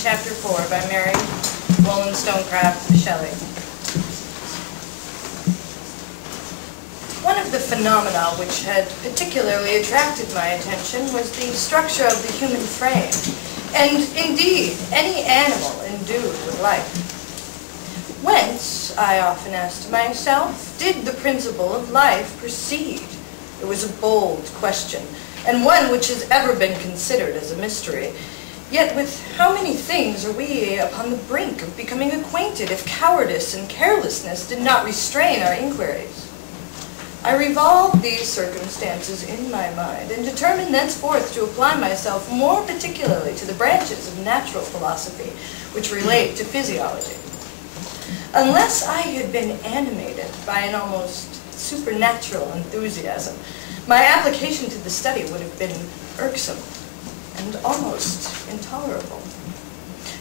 Chapter 4 by Mary Shelley. One of the phenomena which had particularly attracted my attention was the structure of the human frame, and indeed any animal endued with life. Whence, I often asked myself, did the principle of life proceed? It was a bold question, and one which has ever been considered as a mystery. Yet with how many things are we upon the brink of becoming acquainted if cowardice and carelessness did not restrain our inquiries? I revolved these circumstances in my mind and determined thenceforth to apply myself more particularly to the branches of natural philosophy which relate to physiology. Unless I had been animated by an almost supernatural enthusiasm, my application to the study would have been irksome and almost intolerable.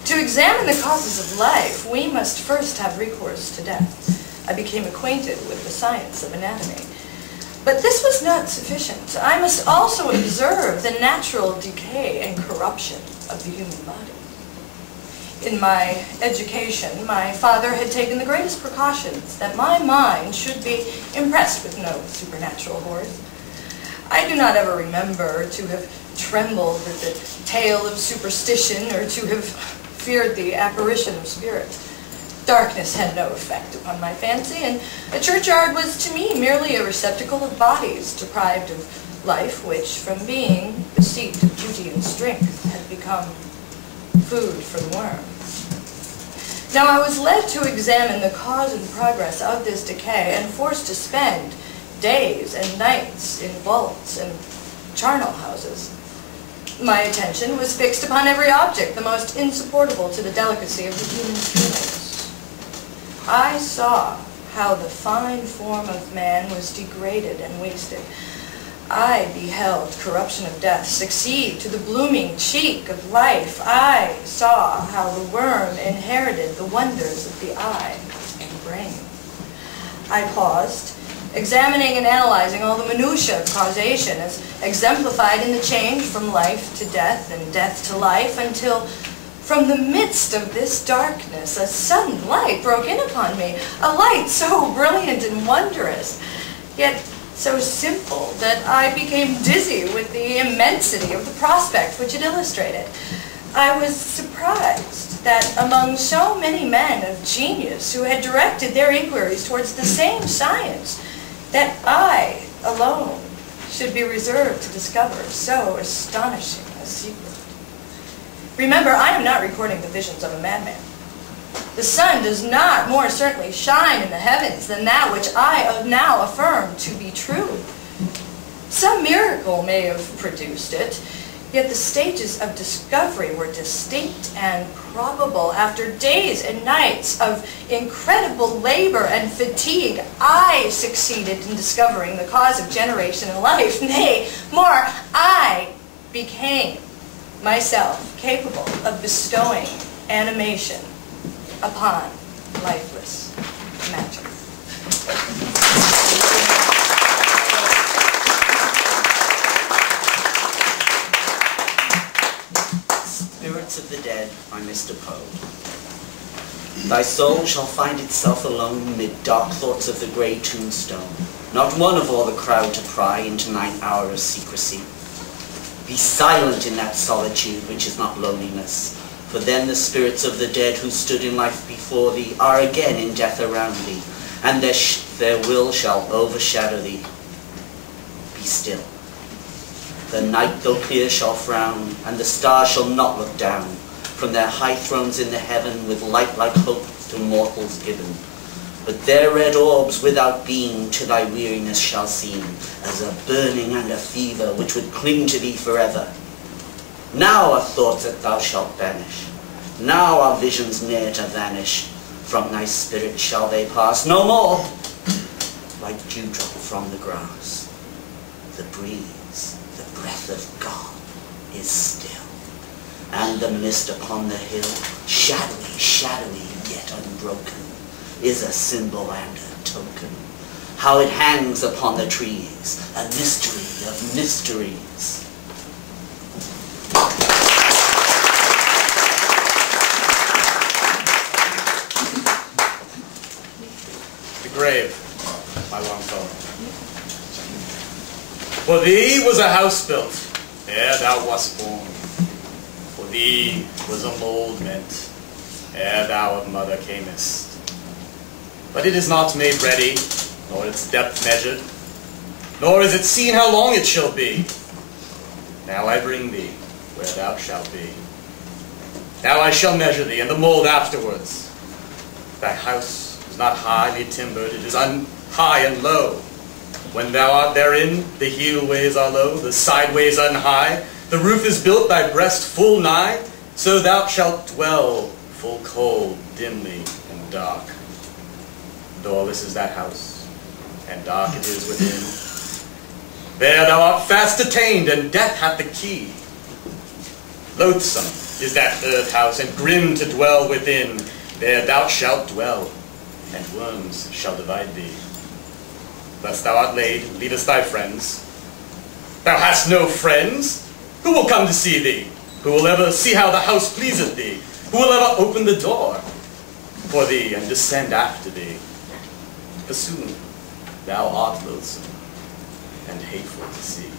To examine the causes of life, we must first have recourse to death. I became acquainted with the science of anatomy. But this was not sufficient. I must also observe the natural decay and corruption of the human body. In my education, my father had taken the greatest precautions that my mind should be impressed with no supernatural horrors. I do not ever remember to have trembled at the tale of superstition or to have feared the apparition of spirits. Darkness had no effect upon my fancy, and a churchyard was to me merely a receptacle of bodies deprived of life, which, from being the seat of beauty and strength, had become food for the worm. Now I was led to examine the cause and progress of this decay, and forced to spend days and nights in vaults and charnel houses. My attention was fixed upon every object, the most insupportable to the delicacy of the human feelings. I saw how the fine form of man was degraded and wasted. I beheld corruption of death succeed to the blooming cheek of life. I saw how the worm inherited the wonders of the eye and brain. I paused, examining and analyzing all the minutiae of causation as exemplified in the change from life to death and death to life, until from the midst of this darkness a sudden light broke in upon me, a light so brilliant and wondrous, yet so simple that I became dizzy with the immensity of the prospect which it illustrated. I was surprised that among so many men of genius who had directed their inquiries towards the same science, that I alone should be reserved to discover so astonishing a secret. Remember, I am not recording the visions of a madman. The sun does not more certainly shine in the heavens than that which I now affirm to be true. Some miracle may have produced it, yet the stages of discovery were distinct and probable. After days and nights of incredible labor and fatigue, I succeeded in discovering the cause of generation and life. Nay, more, I became myself capable of bestowing animation upon lifeless matter. Spirits of the Dead by Mr. Poe. Thy soul shall find itself alone mid dark thoughts of the grey tombstone, not one of all the crowd to pry into thine hour of secrecy. Be silent in that solitude which is not loneliness, for then the spirits of the dead who stood in life before thee are again in death around thee, and their will shall overshadow thee. Be still. The night though clear shall frown, and the stars shall not look down from their high thrones in the heaven with light like hope to mortals given. But their red orbs without being to thy weariness shall seem as a burning and a fever which would cling to thee forever. Now are thoughts that thou shalt banish, now are visions near to vanish, from thy spirit shall they pass no more. Like dewdrop from the grass, the breeze, the breath of God is still, and the mist upon the hill, shadowy, shadowy, yet unbroken, is a symbol and a token. How it hangs upon the trees, a mystery of mysteries. grave, my Longfellow. For thee was a house built, ere thou wast born. For thee was a mold meant, ere thou of mother camest. But it is not made ready, nor its depth measured, nor is it seen how long it shall be. Now I bring thee where thou shalt be. Now I shall measure thee, and the mold afterwards. Thy house is not highly timbered, it is high and low. When thou art therein, the heel ways are low, the side ways unhigh. The roof is built thy breast full nigh, so thou shalt dwell full cold, dimly, and dark. Doorless is that house, and dark it is within. There thou art fast detained, and death hath the key. Loathsome is that earth house, and grim to dwell within. There thou shalt dwell, and worms shall divide thee. Thus thou art laid, and leavest thy friends. Thou hast no friends? Who will come to see thee? Who will ever see how the house pleaseth thee? Who will ever open the door for thee, and descend after thee? For soon thou art loathsome, and hateful to see.